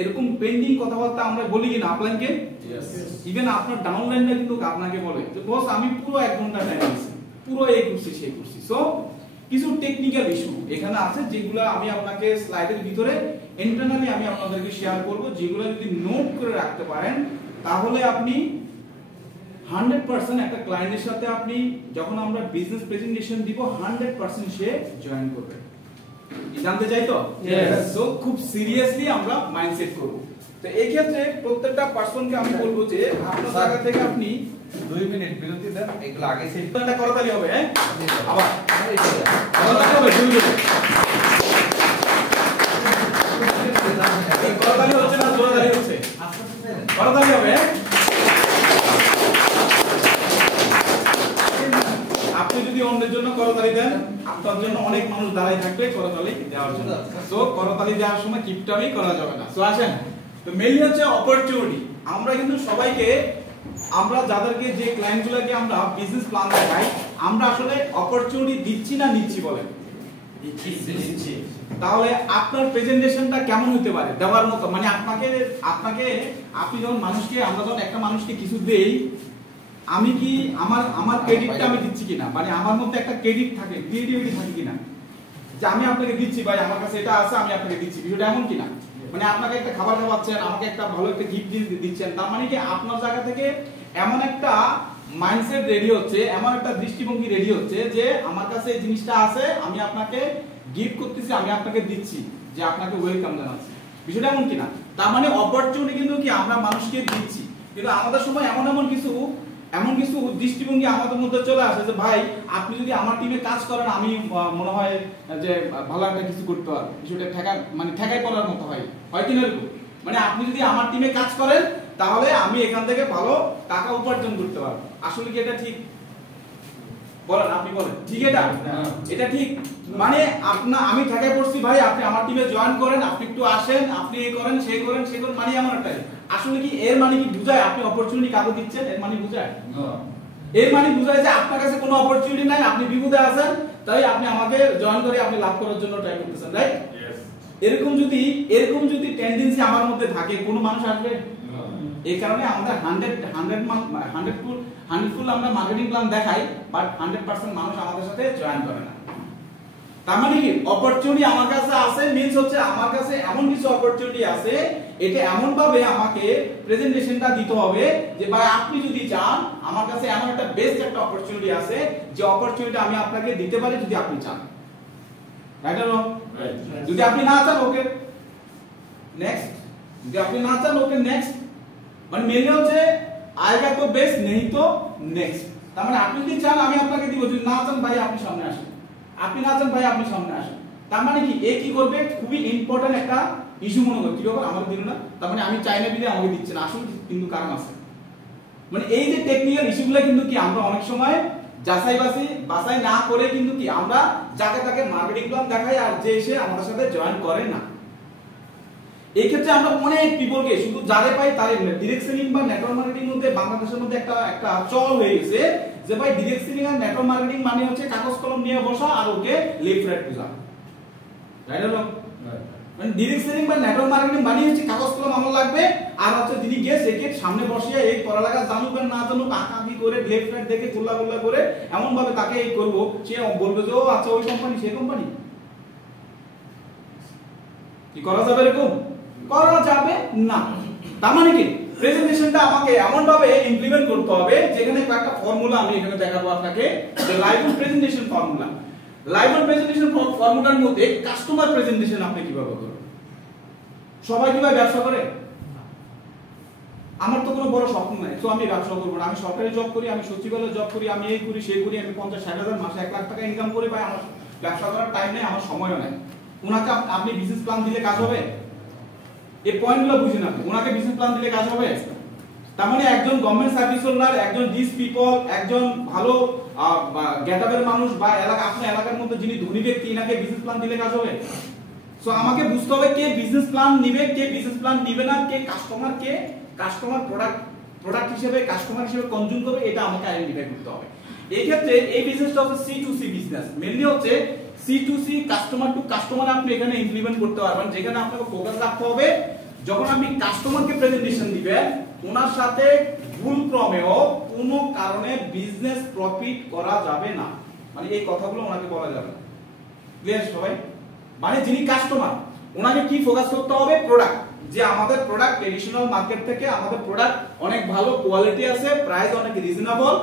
এরকম পেন্ডিং কথাবার্তা আমরা বলি কিনা আপলাইনকে? ইভেন আপনার ডাউনলাইনটা কিন্তু আপনাকে বলে যে বস আমি পুরো 1 ঘন্টা টাইম দিয়েছি, পুরো এই করছি সেই করছি। সো কিছু টেকনিক্যাল ইস্যু এখানে আছে যেগুলো আমি আপনাকে স্লাইডের ভিতরে ইন্টারনালি আমি আপনাদেরকে শেয়ার করব, যেগুলো যদি নোট করে রাখতে পারেন তাহলে আপনি 100% একটা ক্লায়েন্টের সাথে আপনি যখন আমরা বিজনেস প্রেজেন্টেশন দিব 100% সে জয়েন করবে। জানতে চাই তো? সো খুব সিরিয়াসলি আমরা মাইন্ডসেট করব। তো এই ক্ষেত্রে প্রত্যেকটা পারসনকে আমি বলবো যে আপনার জায়গা থেকে আপনি 2 মিনিট বিরতি দেন, এগুলো আগে সেট এটা করতালি হবে। হ্যাঁ আবার করতালি হবে 2 মিনিট করতালি হচ্ছে না জোরদারি হচ্ছে করতালি হবে। আপনি যদি অন্যের জন্য করতালি দেন আপনার জন্য অনেক মানুষ দাঁড়ায় থাকবে করতালি দেওয়ার জন্য। সো করতালি দেওয়ার সময় কিপটামি করা যাবে না। সো আসেন, তো মেইনলি হচ্ছে অপরচুনিটি। আমরা কিন্তু সবাইকে আমরা যাদেরকে যে ক্লায়েন্টগুলোকে আমরা বিজনেস প্ল্যান দেখাই আমরা আসলে অপরচুনিটি দিচ্ছি না নিচ্ছি বলেন? দিচ্ছি। তাহলে আপনার প্রেজেন্টেশনটা কেমন হতে পারে দেওয়ার মতো? মানে আপনি যখন মানুষকে আমরা যখন একটা মানুষকে কিছু দেই আমি কি আমার ক্রেডিটটা আমি দিচ্ছি কিনা, মানে আমার মধ্যে একটা ক্রেডিট থাকে, ক্রিয়েটিভিটি থাকে কিনা যে আমি আপনাকে দিচ্ছি ভাই আমার কাছে এটা আছে আমি আপনাকে দিচ্ছি, বিষয়টা এমন কিনা? মানে আপনাকে একটা খাবার খাওয়াচ্ছেন, আমাকে একটা ভালো একটা গিফট দিচ্ছেন, তার মানে কি আপনার জায়গা থেকে এমন একটা মাইন্ডসেট রেডি হচ্ছে, এমন একটা দৃষ্টিভঙ্গি রেডি হচ্ছে যে আমার কাছে এই জিনিসটা আছে আমি আপনাকে গিফট করতেছি, আমি আপনাকে দিচ্ছি, যে আপনাকে ওয়েলকাম জানাচ্ছি, বিষয়টা এমন কিনা? তার মানে অপরচুনিটি কিন্তু কি আমরা মানুষকে দিচ্ছি, কিন্তু আমাদের সময় এমন কিছু দৃষ্টিভঙ্গি আমাদের মধ্যে চলে আসে যে ভাই আপনি যদি আমার টিমে কাজ করেন আমি মনে হয় যে ভালো একটা কিছু করতে পারবো, বিষয়টা ঠেকাই পড়ার মতো হয় কিনা এরকম? মানে আপনি যদি আমার টিমে কাজ করেন তাহলে আমি এখান থেকে ভালো টাকা উপার্জন করতে পারবো। আসলে কি এটা ঠিক? বলেন, আপনি বলেন ঠিক এটা ঠিক? মানে আমি ঠেকাই পড়ছি ভাই আপনি আমার টিমে জয়েন করেন, আপনি একটু আসেন, আপনি এই করেন সে করেন মানে আমারটাই আসলে কি এর মানে কি বুঝায় আপনি অপরচুনিটি কাকে দিচ্ছেন? এর মানে বুঝায় এর মানে বুঝায় যে আপনার কাছে কোনো অপরচুনিটি নাই, আপনি বিপদে আছেন, তাই আপনি আমাকে জয়েন করে আপনি লাভ করার জন্য ট্রাই করতেছেন, রাইট? এরকম যদি টেন্ডেন্সি আমার মধ্যে থাকে কোনো মানুষ আসবে? এই কারণে আমাদের 100 ফুল আমরা মার্কেটিং প্ল্যান দেখাই, বাট 100% মানুষ আমাদের সাথে জয়েন করে না। তার মানে কি অপরচুনিটি আমার কাছে আছে মিন্স হচ্ছে আমার কাছে এমন কিছু অপরচুনিটি আছে, এটা এমন ভাবে আমাকে প্রেজেন্টেশনটা দিতে হবে যে ভাই আপনি যদি চান আমার কাছে এমন একটা বেস্ট একটা অপরচুনিটি আছে যে অপরচুনিটি আমি আপনাকে দিতে পারি যদি আপনি চান, রাইট অর রং? যদি আপনি না চান ওকে নেক্সট, যদি আপনি না চান ওকে নেক্সট, মানে মেনলি হচ্ছে আয়েগা তো বেস্ট নেই তো নেক্সট। তার মানে আপনি যদি চান আমি আপনাকে দিব, যদি না চান ভাই আপনি সামনে আসেন, আপনি না চান ভাই আপনি সামনে আসেন। তার মানে কি এ কি করবে খুবই ইম্পর্টেন্ট একটা ইস্যু মনে করে কি ব্যাপার আমার দিল না, তার মানে আমি চাই না বিলে আমাকে দিচ্ছে না, আসলে কিন্তু কারণ আছে। মানে এই যে টেকনিক্যাল ইস্যুগুলো কিন্তু কি আমরা অনেক সময় বাছাই না করে কিন্তু কি আমরা যাকে তাকে মার্কেটিং প্ল্যান দেখাই আর যে এসে আমাদের সাথে জয়েন করে না। এই ক্ষেত্রে আমরা অনেক পিপলকে শুধু যারে পাই তারে ডাইরেক্ট সেলিং বা নেটওয়ার্ক মার্কেটিং মধ্যে বাংলাদেশের মধ্যে একটা চল হয়ে গেছে যে ভাই ডাইরেক্ট সেলিং আর নেটওয়ার্ক মার্কেটিং মানে হচ্ছে কাগজ কলম নিয়ে বসা আর ওকে লেফট রাইট বোঝা, রাইট অর রং? মানে ডাইরেক্ট সেলিং বা নেটওয়ার্ক মার্কেটিং মানে হচ্ছে কাগজ কলম আমার লাগবে আর হচ্ছে যিনি গিয়ে সেকে সামনে বসিয়ে এই পড়ালেখা জানুক আর না জানুক আঁকাবি করে লেফট রাইট দেখে গোল্লা গোল্লা করে এমন ভাবে তাকে এই করব সে বলবে যে ও আচ্ছা ওই কোম্পানি সেই কোম্পানি। কি করা যাবে এরকম? করা যাবে না। তার মানে কি প্রেজেন্টেশনটা আমাকে এমন ভাবে ইমপ্লিমেন্ট করতে হবে যেখানে একটা ফর্মুলা আমি এখানে দেখাবো আপনাকে, যে live presentation formula. Live presentation ফর্মুলার মধ্যে কাস্টমার প্রেজেন্টেশন আপনি কিভাবে করবেন? সবাই কিভাবে ব্যবসা করে? আমার তো কোনো বড় স্বপ্ন নাই, তো আমি ব্যবসা করব না, আমি সরকারি জব করি, আমি সচিবালয়ে জব করি, আমি এই করি সেই করি, আমি 50-60 মাসে 1 লাখ টাকা ইনকাম করি, ভাই আমার ব্যবসা করার টাইম নেই, আমার সময়ও নাই। উনাকে আপনি বিজনেস প্ল্যান দিলে কাজ হবে? এই পয়েন্টগুলো বুঝেন আপনি, উনাকে বিজনেস প্ল্যান দিলে কাজ হবে? তার মানে একজন গভর্নমেন্ট সার্ভিস হোল্ডার, একজন রিচ পিপল, একজন ভালো গেটআপের মানুষ বা আপনার এলাকার মধ্যে যিনি ধনী ব্যক্তি, ইনাকে বিজনেস প্ল্যান দিলে কাজ হবে? সো আমাকে বুঝতে হবে কে বিজনেস প্ল্যান নিবে, কে বিজনেস প্ল্যান নিবে না, কে কাস্টমার প্রোডাক্ট হিসেবে কাস্টমার হিসেবে কনজিউম করবে, এটা আমাকে আইডেন্টিফাই করতে হবে। এই ক্ষেত্রে এই বিজনেসটা হচ্ছে C2C বিজনেস, মেইনলি হচ্ছে C2C কাস্টমার টু কাস্টমার আপনি এখানে ইমপ্লিমেন্ট করতে পারবেন, যেখানে আপনাকে ফোকাস রাখতে হবে যখন আপনি কাস্টমারকে প্রেজেন্টেশন দিবেন ওনার সাথে ভুলক্রমেও কোনো কারণে বিজনেস প্রফিট করা যাবে না, মানে এই কথাগুলো ওনাকে বলা যাবে না। ক্লিয়ার সবাই? মানে যিনি কাস্টমার ওনাকে কি ফোকাস করতে হবে? প্রোডাক্ট, যে আমাদের প্রোডাক্ট ট্রেডিশনাল মার্কেট থেকে আমাদের প্রোডাক্ট অনেক ভালো কোয়ালিটি আছে, প্রাইস অনেক রিজনেবল,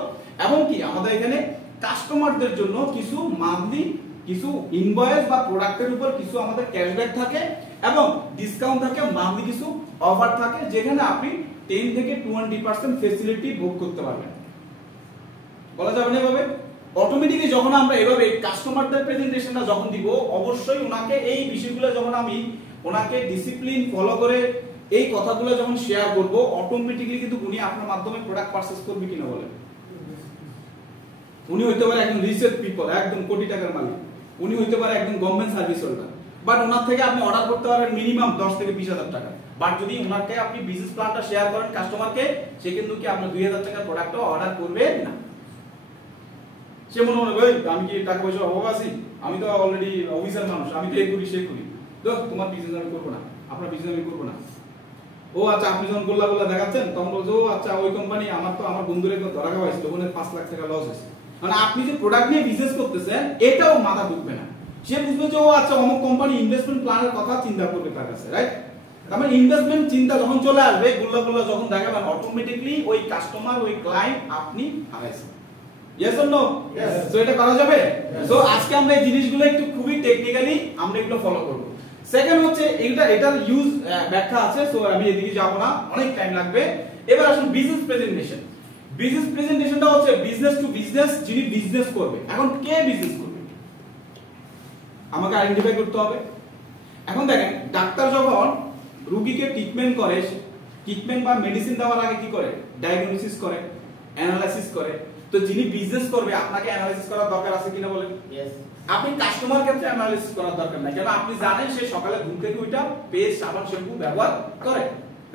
এবং কি আমাদের এখানে কাস্টমারদের জন্য কিছু মান্থলি কিছু ইনভয়েস বা প্রোডাক্টের উপর কিছু আমাদের ক্যাশব্যাক থাকে এবং ডিসকাউন্ট থাকে, মান্থলি কিছু অফার থাকে যেখানে আপনি 10 থেকে 20% ফ্যাসিলিটি ভোগ করতে পারবেন। বলা যাবে না এভাবে? অটোমেটিক্যালি যখন আমরা এভাবে কাস্টমারদের প্রেজেন্টেশনটা যখন দিব, অবশ্যই ওনাকে এই বিষয়গুলো যখন আমি ওনাকে ডিসিপ্লিন ফলো করে এই কথাগুলো যখন শেয়ার করব, অটোমেটিক্যালি কিন্তু উনি আপনার মাধ্যমে প্রোডাক্ট পারচেজ করবে কিনা বলেন? উনি হইতে পারে একদম রিচার্ড পিপল, একদম কোটি টাকার মালিক, উনি হইতে পারে একদম গভর্নমেন্ট সার্ভিস হোল্ডার, বাট ওনার থেকে আপনি অর্ডার করতে পারবেন মিনিমাম 10 থেকে 20,000 টাকা। বাট যদি ওনাকে আপনি বিজনেস প্ল্যানটা শেয়ার করেন কাস্টমারকে, সে কিন্তু কি আপনার 2,000 টাকার প্রোডাক্টও অর্ডার করবে না। সে মনে মনে ভাই আমি কি টাকা পয়সার অভাব আছি, আমি তো অলরেডি অফিসার মানুষ, আমি তো এই করি সে করি, তো তোমার বিজনেস আমি করবো না, আপনার বিজনেস আমি করবো না। ও আচ্ছা, আপনি যখন গোল্লা গোল্লা দেখাচ্ছেন তখন বলছো ও আচ্ছা ওই কোম্পানি আমার তো আমার বন্ধুরে ধরা খাওয়াইছিল, ওখানে 5 লাখ টাকা লস হয়েছে। মানে আপনি যে প্রোডাক্ট নিয়ে বিজনেস করতেছেন এটাও মাথা ঢুকবে না, সে বুঝবে যে ও আচ্ছা অমুক কোম্পানি ইনভেস্টমেন্ট প্ল্যানের কথা চিন্তা করবে তার কাছে, রাইট? তার মানে ইনভেস্টমেন্ট চিন্তা যখন চলে আসবে, গোল্লা গোল্লা যখন দেখাবেন, অটোমেটিক্যালি ওই কাস্টমার ওই ক্লায়েন্ট আপনি হারাইছেন। Yes or no? সো এটা করা যাবে। সো আজকে আমরা এই জিনিসগুলো একটু খুবই টেকনিক্যালি আমরা এগুলো ফলো করব। সেকেন্ড হচ্ছে এটার ইউজ ব্যাখ্যা আছে, সো আমি এদিকে যাব না, অনেক টাইম লাগবে। এবার আসুন বিজনেস প্রেজেন্টেশন। বিজনেস প্রেজেন্টেশনটা হচ্ছে বিজনেস টু বিজনেস, যিনি বিজনেস করবে। এখন কে বিজনেস করবে আমাকে আইডেন্টিফাই করতে হবে। এখন দেখেন ডাক্তার যখন রোগীকে ট্রিটমেন্ট করে, ট্রিটমেন্ট বা মেডিসিন দেওয়ার আগে কি করে? ডায়াগনোসিস করে, অ্যানালাইসিস করে। তো যিনি বিজনেস করবে আপনাকে অ্যানালাইসিস করার দরকার আছে কিনা বলেন? यस। আপনি কাস্টমার ক্ষেত্রে অ্যানালাইসিস করার দরকার নাই, কারণ আপনি জানেন সে সকালে ঘুম থেকে উঠা পেস্ট সাবান শ্যাম্পু ব্যবহার করে,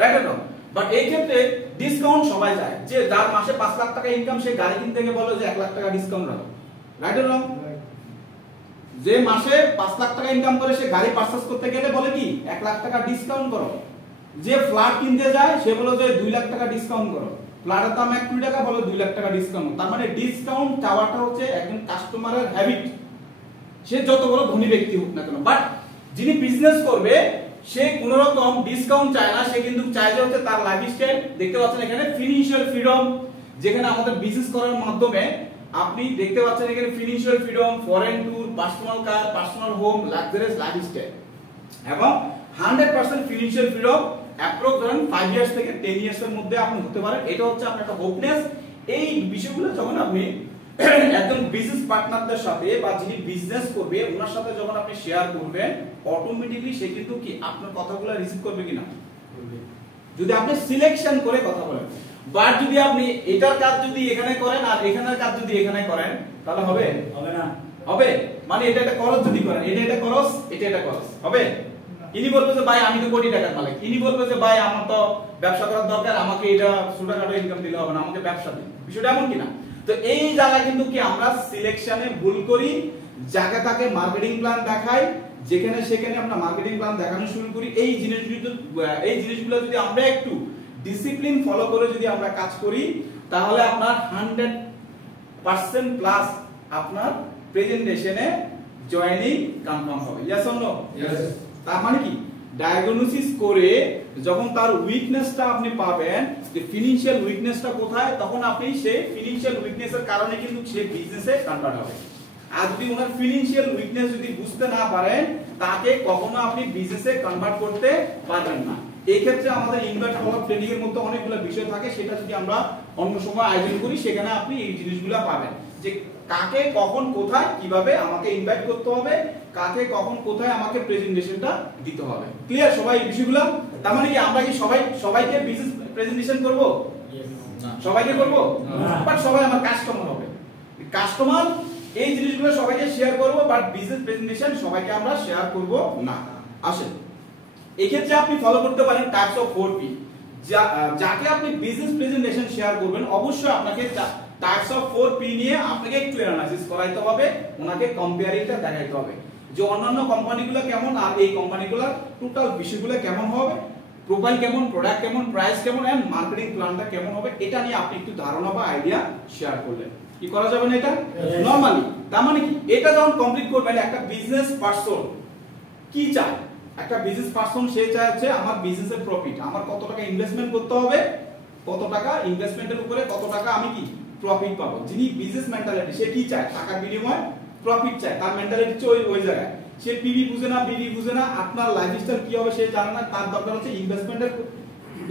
রাইট অর নট? বাট এই ক্ষেত্রে ডিসকাউন্ট সবাই যায়, যে যার মাসে 5 লাখ টাকা ইনকাম সে গাড়ি কিনতে গিয়ে বলে যে 1 লাখ টাকা ডিসকাউন্ট রাখো, রাইট অর রং? যে মাসে 5 লাখ টাকা ইনকাম করে সে গাড়ি পারচেজ করতে গেলে বলে কি 1 লাখ টাকা ডিসকাউন্ট করো। যে ফ্ল্যাট কিনতে যায় সে বলে যে 2 লাখ টাকা ডিসকাউন্ট করো। ফ্ল্যাটের দাম 1 কোটি টাকা, বলে 2 লাখ টাকা ডিসকাউন্ট। তার মানে ডিসকাউন্ট চাওয়াটা হচ্ছে একজন কাস্টমারের হ্যাবিট, সে যত বড় ধনী ব্যক্তি হোক না কেন। বাট যিনি বিজনেস করবে সে কোন রকম ডিসকাউন্ট চায় না, সে কিন্তু চায় যে হচ্ছে তার লাইফস্টাইল। দেখতে পাচ্ছেন এখানে ফিনান্সিয়াল ফ্রিডম, যেখানে আমাদের বিজনেস করার মাধ্যমে আপনি দেখতে পাচ্ছেন এখানে financial freedom, foreign tour, personal কার, পার্সোনাল হোম, লাক্সারিয়াস লাইফস্টাইল এবং 100% ফিনান্সিয়াল ফ্রিডম। অ্যাপ্রক্স ধরেন 5 ইয়ার্স থেকে 10 ইয়ার্স এর মধ্যে আপনি হতে পারেন, এটা হচ্ছে আপনার একটা হোপনেস। এই বিষয়গুলো যখন আপনি একজন বিজনেস পার্টনারদের সাথে বা যিনি বিজনেস করবে ওনার সাথে যখন আপনি শেয়ার করবেন, অটোমেটিক্যালি সে কিন্তু কি আপনার কথাগুলো রিসিভ করবে কিনা, যদি আপনি সিলেকশন করে কথা বলেন। বাট যদি আপনি এটার কাজ যদি এখানে করেন আর এখানের কাজ যদি এখানে করেন, তাহলে হবে? হবে না। হবে মানে এটা একটা খরচ যদি করেন, এটা এটা খরচ, এটা এটা খরচ, হবে? ইনি বলবে যে ভাই আমি তো কোটি টাকার মালিক, ইনি বলবে যে ভাই আমার তো ব্যবসা করার দরকার, আমাকে এটা ছোটখাটো ইনকাম দিলে হবে না, আমাকে ব্যবসা দিন। বিষয়টা এমন কিনা? তো এই জায়গায় কিন্তু কি আমরা সিলেকশনে ভুল করি, যাকে তাকে মার্কেটিং প্ল্যান দেখাই, যেখানে সেখানে আমরা মার্কেটিং প্ল্যান দেখানো শুরু করি। এই জিনিসগুলো যদি আমরা একটু ডিসিপ্লিন ফলো করে যদি আমরা কাজ করি, তাহলে আপনার 100% প্লাস আপনার প্রেজেন্টেশনে জয়েনিং কনফার্ম হবে। Yes or no? ইয়েস। তার মানে কি ডায়াগনোসিস করে যখন তার উইকনেসটা আপনি পাবেন, যে ফিনান্সিয়াল উইকনেসটা কোথায়, তখন আপনি সেই ফিনান্সিয়াল উইকনেসের কারণে কিন্তু সে বিজনেসে কনভার্ট হবে। আর যদি ওনার ফিনান্সিয়াল উইকনেস যদি বুঝতে না পারেন, তাকে কখনো আপনি বিজনেসে কনভার্ট করতে পারবেন না। এই ক্ষেত্রে আমাদের ইনভাইট ফলো ট্রেনিং এর মধ্যে অনেকগুলো বিষয় থাকে, সেটা যদি আমরা অন্য সময় আয়োজন করি, সেখানে আপনি এই জিনিসগুলো পাবেন, যে কাকে কখন কোথায় কিভাবে আমাকে ইনভাইট করতে হবে, কাকে কখন কোথায় আমাকে প্রেজেন্টেশনটা দিতে হবে। ক্লিয়ার সবাই এই বিষয়গুলো? তার মানে কি আমরা কি সবাইকে বিজনেস প্রেজেন্টেশন করব? না। সবাইকে করব? না। বাট সবাই আমার কাস্টমার হবে। কাস্টমার এই জিনিসগুলো সবাইকে শেয়ার করব, বাট বিজনেস প্রেজেন্টেশন সবাইকে আমরা শেয়ার করব না। আসেন এই ক্ষেত্রে আপনি ফলো করতে পারেন টাইপস অফ 4P। যাকে আপনি বিজনেস প্রেজেন্টেশন শেয়ার করবেন, অবশ্যই আপনাকে টাইপস অফ 4P নিয়ে আপনাকে একটু অ্যানালাইসিস করাইতে হবে, ওনাকে কম্পেয়ারিংটা দেখাইতে হবে যে অন্যান্য কোম্পানিগুলো কেমন আর এই কোম্পানিগুলোর টোটাল বিষয়গুলো কেমন হবে, প্রোফাইল কেমন, প্রোডাক্ট কেমন, প্রাইস কেমন এন্ড মার্কেটিং প্ল্যানটা কেমন হবে, এটা নিয়ে আপনি একটু ধারণা বা আইডিয়া শেয়ার করলেন। কি করা যাবে না এটা নরমালি? তার মানে কি, এটা যখন কমপ্লিট করবেন, একটা বিজনেস পারসন কি চায়? একটা বিজনেস পারসন সে চায় হচ্ছে আমার বিজনেসের প্রফিট, আমার কত টাকা ইনভেস্টমেন্ট করতে হবে, কত টাকা ইনভেস্টমেন্টের উপরে কত টাকা আমি কি প্রফিট পাবো। যিনি বিজনেস মেন্টালিটি, সে কি চায়? টাকার বিনিময়ে প্রফিট চায়। তার মেন্টালিটি হচ্ছে ওই জায়গায়, সে পিভি বুঝে না, বিডি বুঝে না, আপনার লাইফস্টাইল কি হবে সে জানে না। তার দরকার হচ্ছে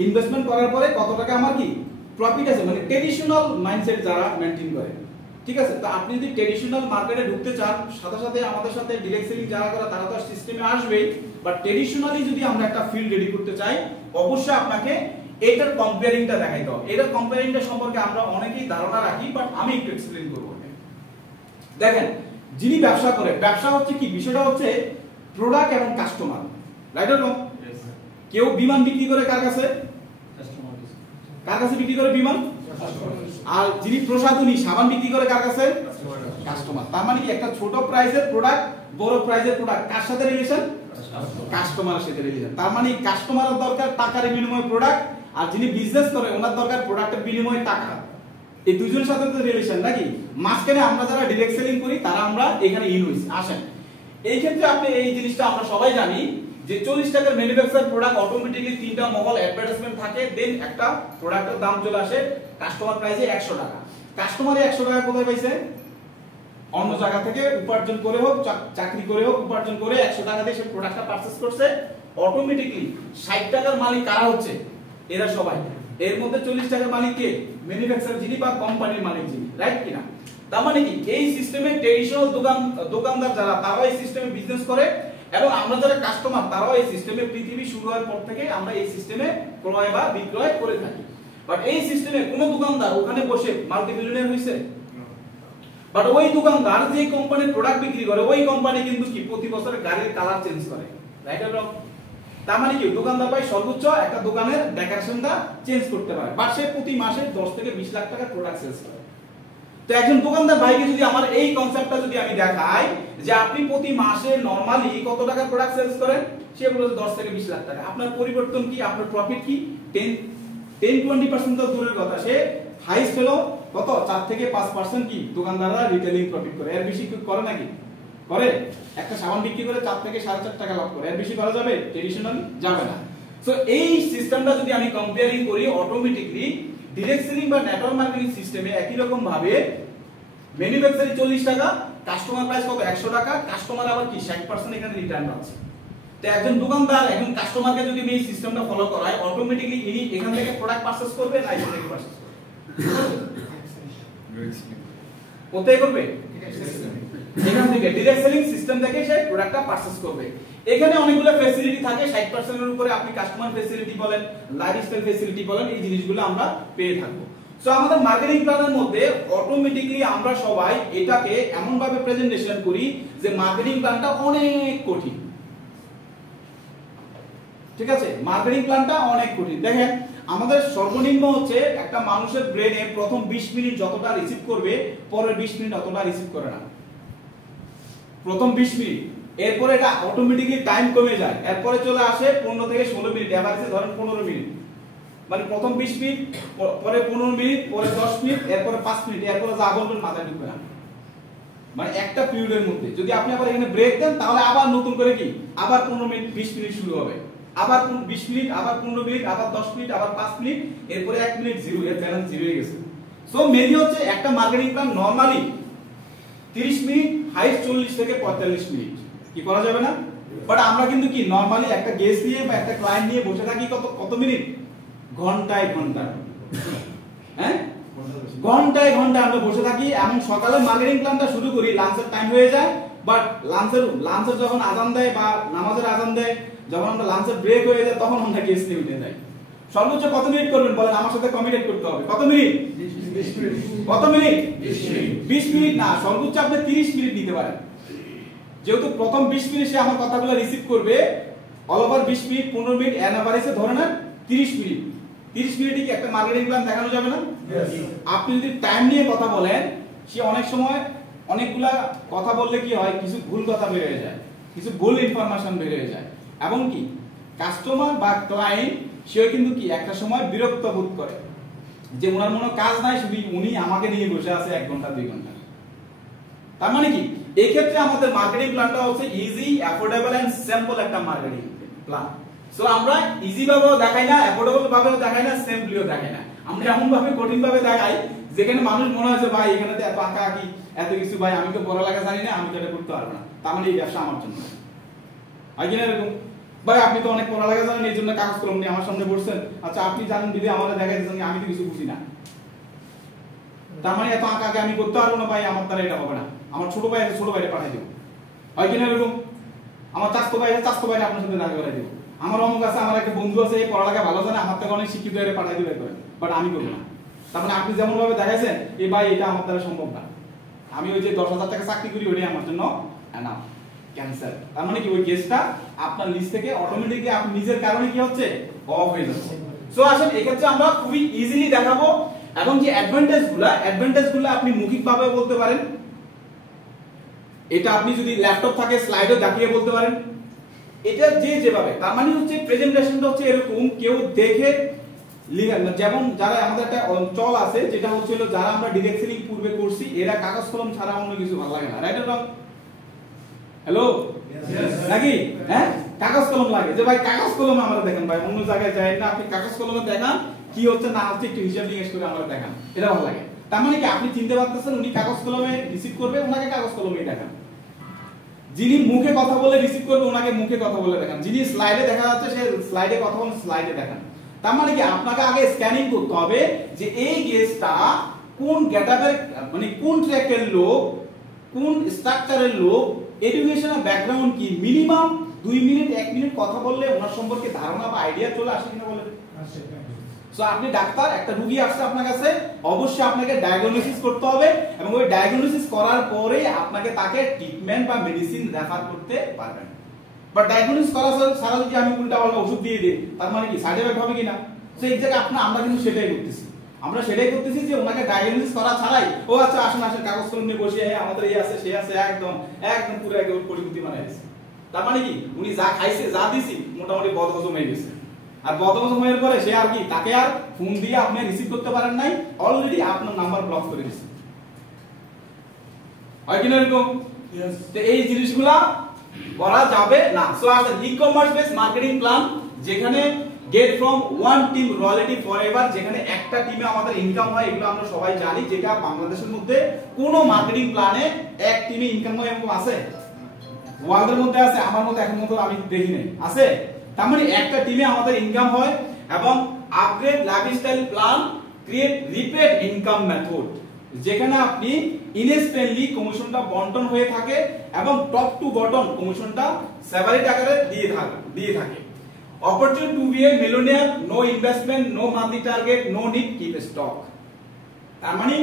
ইনভেস্টমেন্ট করার পরে কত টাকা আমার কি প্রফিট আছে, মানে ট্রেডিশনাল মাইন্ডসেট যারা মেইনটেইন করে। ঠিক আছে, তো আপনি যদি ট্রেডিশনাল মার্কেটে ঢুকতে চান, সাথে সাথে আমাদের সাথে ডাইরেক্ট সেলিং যারা করে তারা তো সিস্টেমে আসবেই, বাট ট্রেডিশনালি যদি আমরা একটা ফিল্ড রেডি করতে চাই, অবশ্যই আপনাকে এটার কম্পেয়ারিংটা দেখাইতে হবে। এটার কম্পেয়ারিংটা সম্পর্কে আমরা অনেকেই ধারণা রাখি, বাট আমি একটু এক্সপ্লেইন করব। দেখেন, যিনি ব্যবসা করে, ব্যবসা হচ্ছে কি, বিষয়টা হচ্ছে প্রোডাক্ট এবং কাস্টমার, রাইট অর রং? কেউ বিমান বিক্রি করে কার কাছে? কার কাছে বিক্রি করে বিমান? আর যিনি প্রসাধনী সাবান বিক্রি করে কার কাছে? কাস্টমার। তার মানে কি, একটা ছোট প্রাইসের প্রোডাক্ট, বড় প্রাইসের প্রোডাক্ট কার সাথে রিলেশন? কাস্টমারের সাথে রিলেশন। তার মানে কাস্টমারের দরকার টাকার বিনিময়ে প্রোডাক্ট, আর যিনি বিজনেস করে ওনার দরকার প্রোডাক্টের বিনিময়ে টাকা। এই দুজনের সাথে তো রিলেশন নাকি? মাঝখানে আমরা যারা ডাইরেক্ট সেলিং করি তারা আমরা এখানে ইনভয়েস আসেন। এই ক্ষেত্রে আপনি এই জিনিসটা আমরা সবাই জানি যে 40 টাকার ম্যানুফ্যাকচার প্রোডাক্ট অটোমেটিক্যালি 3টা মহল অ্যাডভার্টাইজমেন্ট থাকে, দেন একটা প্রোডাক্টের দাম চলে আসে কাস্টমার প্রাইসে 100 টাকা। কাস্টমারে 100 টাকা কোথায় পাইছে? অন্য জায়গা থেকে উপার্জন করে হোক, চাকরি করে হোক, উপার্জন করে 100 টাকা দিয়ে সে প্রোডাক্টটা পারচেজ করছে। অটোমেটিক্যালি 60 টাকার মালিক কারা হচ্ছে? এরা সবাই। এর মধ্যে 40 টাকার মালিক কে? ম্যানুফ্যাকচার যিনি বা কোম্পানির মালিক যিনি, রাইট কিনা? তার মানে কি, এই সিস্টেমে ট্রেডিশনাল দোকানদার যারা, তারাও এই সিস্টেমে বিজনেস করে, এবং আমরা যারা কাস্টমার তারাও এই সিস্টেমে পৃথিবী শুরু হওয়ার পর থেকে আমরা এই সিস্টেমে ক্রয় বা বিক্রয় করে থাকি। বাট এই সিস্টেমে কোন দোকানদার ওখানে বসে মাল্টিমিলিয়নার হইছে? বাট ওই দোকানদার যে কোম্পানির প্রোডাক্ট বিক্রি করে, ওই কোম্পানি কিন্তু কি প্রতি বছর গাড়ির কালার চেঞ্জ করে, রাইট অর রং? তার মানে কি, দোকানদার ভাই সর্বোচ্চ একটা দোকানের ডেকোরেশনটা চেঞ্জ করতে পারে, বাট সে প্রতি মাসে 10 থেকে 20 লাখ টাকা প্রোডাক্ট সেলস করে। তো একজন দোকানদার ভাইকে যদি আমার এই কনসেপ্টটা যদি আমি দেখাই যে আপনি প্রতি মাসে নরমালি কত টাকা প্রোডাক্ট সেলস করেন, সে বলে 10 থেকে 20 লাখ টাকা। আপনার পরিবর্তন কি? আপনার প্রফিট কি? 10-20% তো দূরের কথা, সে হাইস্ট হলো কত? 4 থেকে 5% কি দোকানদাররা রিটেলিং প্রফিট করে। এর বেশি কি করে নাকি? করে? একটা সাবান বিক্রি করে 4 থেকে 4.5 টাকা লাভ করে, এর বেশি করা যাবে? ট্রেডিশনালি যাবে না। সো এই সিস্টেমটা যদি আমি কম্পেয়ারিং করি, অটোমেটিক্যালি ডাইরেক্ট সেলিং বা নেটওয়ার্ক মার্কেটিং সিস্টেমে একই রকম ভাবে ম্যানুফ্যাকচারিং 40 টাকা, কাস্টমার প্রাইস কত? 100 টাকা, কাস্টমার আবার কি 60% এখানে রিটার্ন পাচ্ছে। তো একজন দোকানদার একজন কাস্টমারকে যদি এই সিস্টেমটা ফলো করায়, অটোমেটিক্যালি ইনি এখান থেকে প্রোডাক্ট পারচেজ করবে না এখান থেকে পারচেজ করবে? কোথায় করবে? এখান থেকে ডাইরেক্ট সেলিং সিস্টেম থেকে সে প্রোডাক্টটা পারচেজ করবে। এখানে অনেকগুলো ফ্যাসিলিটি থাকে, 60% এর উপরে আপনি কাস্টমার ফ্যাসিলিটি বলেন, লাইফস্টাইল ফ্যাসিলিটি বলেন, এই জিনিসগুলো আমরা পেয়ে থাকবো। সো আমাদের মার্কেটিং প্ল্যানের মধ্যে অটোমেটিক্যালি আমরা সবাই এটাকে এমন ভাবে প্রেজেন্টেশন করি যে মার্কেটিং প্ল্যানটা অনেক কঠিন। ঠিক আছে, মার্কেটিং প্ল্যানটা অনেক কঠিন। দেখেন, আমাদের সর্বনিম্ন হচ্ছে একটা মানুষের ব্রেনে প্রথম 20 মিনিট যতটা রিসিভ করবে, পরের 20 মিনিট অতটা রিসিভ করে না। প্রথম 20 মিনিট, এরপরে এটা অটোমেটিক্যালি টাইম কমে যায়, এরপরে চলে আসে 15 থেকে 16 মিনিট, এভারেজে ধরেন 15 মিনিট। মানে প্রথম 20 মিনিট, পরে 15 মিনিট, পরে 10 মিনিট, এরপরে 5 মিনিট, এরপরে যা বলবেন মাথায় ঢুকবে না। মানে একটা পিরিয়ডের মধ্যে যদি আপনি আবার এখানে ব্রেক দেন, তাহলে আবার নতুন করে কি আবার 15 মিনিট 20 মিনিট শুরু হবে, আবার 20 মিনিট, আবার 15 মিনিট, আবার 10 মিনিট, আবার 5 মিনিট, এরপরে 1 মিনিট জিরো, এর ব্যালেন্স জিরো হয়ে গেছে। সো মেনলি হচ্ছে একটা marketing plan normally 30 minute, highest 40 থেকে 45 মিনিট কি করা যাবে না? বাট আমরা কিন্তু কি নরমালি একটা গেস্ট নিয়ে বা একটা ক্লায়েন্ট নিয়ে বসে থাকি কত মিনিট? ঘন্টায় ঘন্টা, হ্যাঁ ঘন্টায় ঘন্টা আমরা বসে থাকি। এমন সকালে মার্কেটিং প্ল্যানটা শুরু করি, লাঞ্চের টাইম হয়ে যায়, বাট লাঞ্চের যখন আজান দেয় বা নামাজের আজান দেয়, যখন আমরা লাঞ্চের ব্রেক হয়ে যায়, তখন আমরা গেস্ট নিয়ে উঠে যাই। সর্বোচ্চ কত মিনিট করবেন বলেন? আমার সাথে কমিটেড করতে হবে। কত মিনিট? 20 মিনিট। কত মিনিট? 20 মিনিট না, সর্বোচ্চ আপনি 30 মিনিট নিতে পারেন। যেহেতু প্রথম 20 মিনিট সে আমার কথাগুলো রিসিভ করবে, অল ওভার 20 মিনিট, 15 মিনিট, এভারেজে ধরে নেন 30 মিনিট। 30 মিনিটে কি একটা মার্কেটিং প্ল্যান দেখানো যাবে না? আপনি যদি টাইম নিয়ে কথা বলেন, সে অনেক সময় অনেকগুলা কথা বললে কি হয়, কিছু ভুল কথা বের হয়ে যায়, কিছু ভুল ইনফরমেশন বের হয়ে যায়, এবং কি কাস্টমার বা ক্লায়েন্ট সেও কিন্তু কি একটা সময় বিরক্ত বোধ করে যে ওনার মনে কাজ নাই, শুধু উনি আমাকে নিয়ে বসে আছে 1 ঘন্টা 2 ঘন্টা। তার মানে কি এই ক্ষেত্রে আমাদের মার্কেটিং প্ল্যানটা হচ্ছে ইজি, অ্যাফোর্ডেবল এন্ড সিম্পল একটা মার্কেটিং প্ল্যান। সো আমরা ইজি ভাবেও দেখাই না, অ্যাফোর্ডেবল ভাবেও দেখাই না, সিম্পলিও দেখাই না। আমরা এমন ভাবে কঠিন ভাবে দেখাই যেখানে মানুষ মনে হয় যে ভাই এখানে তো এত আঁকা আঁকি এত কিছু, ভাই আমি তো পড়ালেখা জানি না, আমি তো এটা করতে পারবো না, তার মানে এই ব্যবসা আমার জন্য হয় কিনা এরকম। ভাই আপনি তো অনেক পড়ালেখা জানেন, এই জন্য কাগজ কলম নিয়ে আমার সামনে বসছেন, আচ্ছা আপনি জানেন দিদি আমাকে দেখাইতেছেন আমি তো কিছু বুঝি না, তার মানে এত আঁকা আঁকি আমি করতে পারবো না, ভাই আমার দ্বারা এটা হবে না, আমার ছোট ভাই আছে ছোট ভাইরে পাঠাই দেবো, হয় কিনা এরকম। আমার চাচতো ভাই আছে চাচতো ভাইরে আপনার সাথে দেখা করে দেবো, আমার অমুক আছে, আমার একটা বন্ধু আছে এই পড়ালেখা ভালো জানে, আমার থেকে অনেক শিক্ষিত হয়ে পাঠাই দিবে করে, বাট আমি করবো না। তার মানে আপনি যেমন ভাবে দেখাইছেন এই ভাই এটা আমার দ্বারা সম্ভব না, আমি ওই যে 10,000 টাকা চাকরি করি ওইটাই আমার জন্য না ক্যান্সার। তার মানে কি ওই কেসটা আপনার লিস্ট থেকে অটোমেটিক্যালি আপনি নিজের কারণে কি হচ্ছে অফ হয়ে যাচ্ছে। সো আসলে এই ক্ষেত্রে আমরা খুবই ইজিলি দেখাবো, এবং যে অ্যাডভান্টেজগুলো আপনি মৌখিকভাবে বলতে পারেন, এটা আপনি যদি ল্যাপটপ থাকে স্লাইডে দেখিয়ে বলতে পারেন, এটা যে যেভাবে। তার মানে হচ্ছে প্রেজেন্টেশনটা হচ্ছে এরকম কেউ দেখে যেমন যারা আমাদের একটা অঞ্চল আছে যেটা হচ্ছে যারা আমরা ডিরেক্ট সেলিং পূর্বে করছি এরা কাগজ কলম ছাড়া অন্য কিছু ভালো লাগে না, রাইট অর রং? হ্যালো নাকি হ্যাঁ কাগজ কলম লাগে যে ভাই কাগজ কলম আমরা দেখেন, ভাই অন্য জায়গায় যাই না, আপনি কাগজ কলমে দেখান কি হচ্ছে না হচ্ছে একটু হিসাব নিকেশ করে আমরা দেখান, এটা ভালো লাগে। তার মানে কি আপনি চিনতে পারতেছেন উনি কাগজ কলমে রিসিভ করবে, ওনাকে কাগজ কলমেই দেখান। যিনি মুখে কথা বলে রিসিভ করবে ওনাকে মুখে কথা বলে দেখান, যিনি স্লাইডে দেখা যাচ্ছে সে স্লাইডে কথা বলে স্লাইডে দেখান। তার মানে কি আপনাকে আগে স্ক্যানিং করতে হবে যে এই গেস্টটা কোন গেটআপের মানে কোন ট্র্যাকের লোক, কোন স্ট্রাকচারের লোক, এডুকেশনাল ব্যাকগ্রাউন্ড কি, মিনিমাম 2 মিনিট 1 মিনিট কথা বললে ওনার সম্পর্কে ধারণা বা আইডিয়া চলে আসে কিনা বলেন। সো আপনি ডাক্তার, একটা রোগী আসছে আপনার কাছে, অবশ্যই আপনাকে ডায়াগনোসিস করতে হবে এবং ওই ডায়াগনোসিস করার পরে আপনাকে তাকে ট্রিটমেন্ট বা মেডিসিন রেফার করতে পারবেন। বাট ডায়াগনোসিস করা ছাড়া যদি আমি উল্টাপাল্টা ওষুধ দিয়ে দিই তার মানে কি সাইড এফেক্ট হবে কিনা? সো এই জায়গায় আমরা কিন্তু সেটাই করতেছি, আমরা সেটাই করতেছি যে ওনাকে ডায়াগনোসিস করা ছাড়াই ও আচ্ছা আসেন আসেন কাগজ কলম নিয়ে বসে আমাদের এই আছে সে আছে একদম পুরো একদম পরিপূর্তি বানাই দিয়েছে। তার মানে কি উনি যা খাইছে যা দিছি মোটামুটি বদহজম হয়ে গেছে, আর বদহজম হওয়ার পরে সে আর কি তাকে আর ফোন দিয়ে আপনি রিসিভ করতে পারেন নাই, অলরেডি আপনার নাম্বার ব্লক করে দিয়েছে, হয় কিনা এরকম? তো এই জিনিসগুলা করা যাবে না। সো আজ ই-কমার্স বেস মার্কেটিং প্ল্যান যেখানে get from one team royalty forever, যেখানে একটা টিমে আমাদের ইনকাম হয়, এগুলো আমরা সবাই জানি, যেটা বাংলাদেশের মধ্যে কোনো মার্কেটিং প্ল্যানে এক টিমে ইনকাম হয় এরকম আছে? ওয়ার্ল্ডের মধ্যে আছে? আমার মধ্যে এখন মতো আমি দেখি নাই আছে। তার মানে একটা টিমে আমাদের ইনকাম হয় এবং upgrade lifestyle plan create repeat income method, যেখানে আপনি ইনস্ট্যান্টলি কমিশনটা বন্টন হয়ে থাকে এবং টপ টু বটম কমিশনটা সেপারেট আকারে দিয়ে থাকে। Opportunity to be a millionaire, no investment, no monthly target, no need keep stock. তার মানে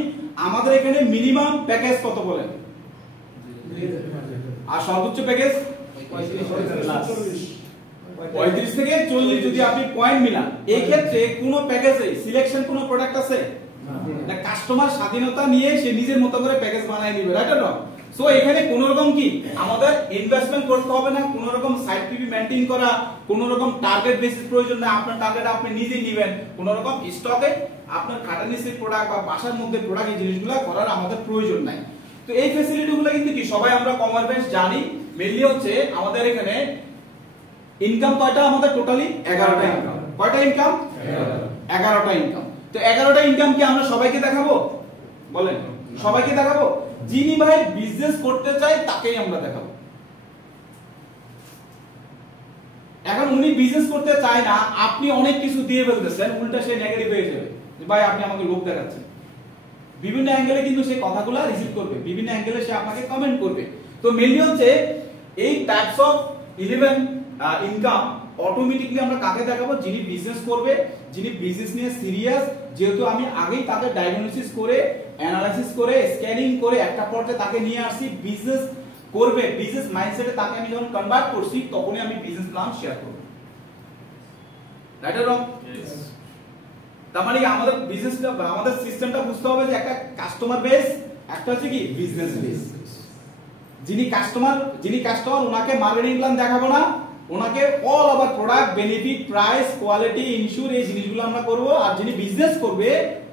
আমাদের এখানে মিনিমাম প্যাকেজ কত বলেন? আর সর্বোচ্চ প্যাকেজ 35 থেকে 40 যদি আপনি পয়েন্ট মিলান। এই ক্ষেত্রে কোন প্যাকেজে সিলেকশন কোন প্রোডাক্ট আছে না, কাস্টমার স্বাধীনতা নিয়ে সে নিজের মতো করে প্যাকেজ বানায় নিবে, রাইট না? সো এখানে কোন রকম কি আমাদের ইনভেস্টমেন্ট করতে হবে না, কোন রকম সাইড পিপি মেইনটেইন করা, কোন রকম টার্গেট বেসিস প্রয়োজন না, আপনার টার্গেট আপনি নিজেই নেবেন, কোন রকম স্টকে আপনার খাটানিসের প্রোডাক্ট বা বাসার মধ্যে প্রোডাক্ট এই জিনিসগুলো করার আমাদের প্রয়োজন নাই। তো এই ফ্যাসিলিটিগুলো কিন্তু কি সবাই আমরা কমার বেস জানি। মেইনলি হচ্ছে আমাদের এখানে ইনকাম কয়টা? আমাদের টোটালি 11টা ইনকাম। কয়টা ইনকাম? 11টা ইনকাম। তো 11টা ইনকাম কি আমরা সবাইকে দেখাবো? বলেন সবাইকে দেখাবো? যিনি ভাই বিজনেস করতে চায় তাকেই আমরা দেখাবো। এখন উনি বিজনেস করতে চায় না, আপনি অনেক কিছু দিয়ে ফেলতেছেন, উল্টা সে নেগেটিভ হয়ে যাবে, ভাই আপনি আমাকে লোভ দেখাচ্ছেন। বিভিন্ন অ্যাঙ্গেলে কিন্তু সে কথাগুলো রিসিভ করবে, বিভিন্ন অ্যাঙ্গেলে সে আপনাকে কমেন্ট করবে। তো মেইনলি হচ্ছে এই টাইপস অফ 11 ইনকাম অটোমেটিকলি আমরা কাকে দেখাবো? যিনি বিজনেস করবে, যিনি বিজনেস নিয়ে সিরিয়াস, যেহেতু আমি আগেই তাকে ডায়াগনোসিস করে অ্যানালাইসিস করে স্ক্যানিং করে একটা পর্যায়ে তাকে নিয়ে আসছি, বিজনেস করবে, বিজনেস মাইন্ডসেটে তাকে আমি যখন কনভার্ট করছি তখনই আমি বিজনেস প্ল্যান শেয়ার করব, রাইট অর রং? তার মানে আমাদের বিজনেসটা আমাদের সিস্টেমটা বুঝতে হবে যে একটা কাস্টমার বেস, একটা হচ্ছে কি বিজনেস বেস। যিনি কাস্টমার ওনাকে মার্কেটিং প্ল্যান দেখাবো না, ওনাকে all over product, benefit, price, quality, insure এই জিনিসগুলো আমরা করব। আর যিনি বিজনেস করবে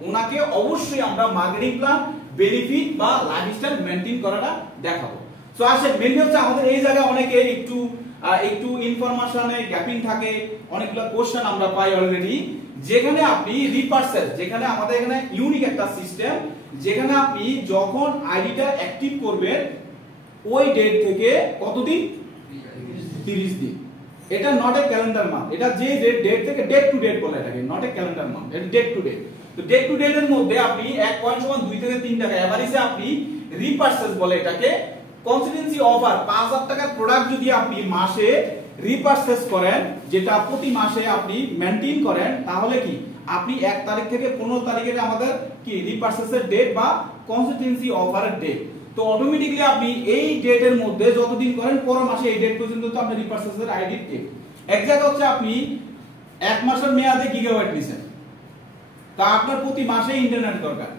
ওনাকে অবশ্যই আমরা মার্কেটিং প্ল্যান, বেনিফিট বা লাইফস্টাইল মেইনটেইন করাটা দেখাবো। সো আসেন, মেইনলি হচ্ছে আমাদের এই জায়গায় অনেকে একটু ইনফরমেশনে গ্যাপিং থাকে, অনেকগুলো কোশ্চেন আমরা পাই অলরেডি, যেখানে আপনি রিপার্সেল, যেখানে আমাদের এখানে ইউনিক একটা সিস্টেম, যেখানে আপনি যখন আইডিটা অ্যাক্টিভ করবেন ওই ডেট থেকে কতদিন, 30 দিন। এটা নট এ ক্যালেন্ডার মান্থ, এটা যে ডেট থেকে ডেট টু ডেট বলে এটাকে, নট এ ক্যালেন্ডার মান্থ, এটা ডেট টু ডেট। তো ডেট টু ডেট এর মধ্যে আপনি 1 পয়েন্ট সমান 2 থেকে 3 টাকা এভারেজে আপনি রিপারচেজ বলে এটাকে, কনসিস্টেন্সি অফার 5000 টাকার প্রোডাক্ট যদি আপনি মাসে রিপারচেজ করেন, যেটা প্রতি মাসে আপনি মেইনটেইন করেন, তাহলে কি আপনি 1 তারিখ থেকে 15 তারিখের আমাদের কি রিপারচেজের ডেট বা কনসিস্টেন্সি অফারের ডেট। তো অটোমেটিক্যালি আপনি এই ডেটের মধ্যে যতদিন করেন পরের মাসে এই ডেট পর্যন্ত তো আপনি রিপারচেজের আইডি ডেট। এক্সাক্ট হচ্ছে আপনি 1 মাসের মেয়াদে গিগাবাইট নিছেন, তা আপনার প্রতি মাসে ইন্টারনেট দরকার,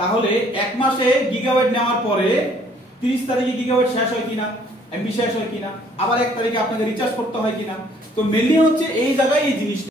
তাহলে 1 মাসে গিগাবাইট নেওয়ার পরে 30 তারিখে গিগাবাইট শেষ হয় কিনা, এমবি শেষ হয় কিনা, আবার 1 তারিখে আপনাকে রিচার্জ করতে হয় কিনা। তো মেইনলি হচ্ছে এই জায়গায় এই জিনিসটা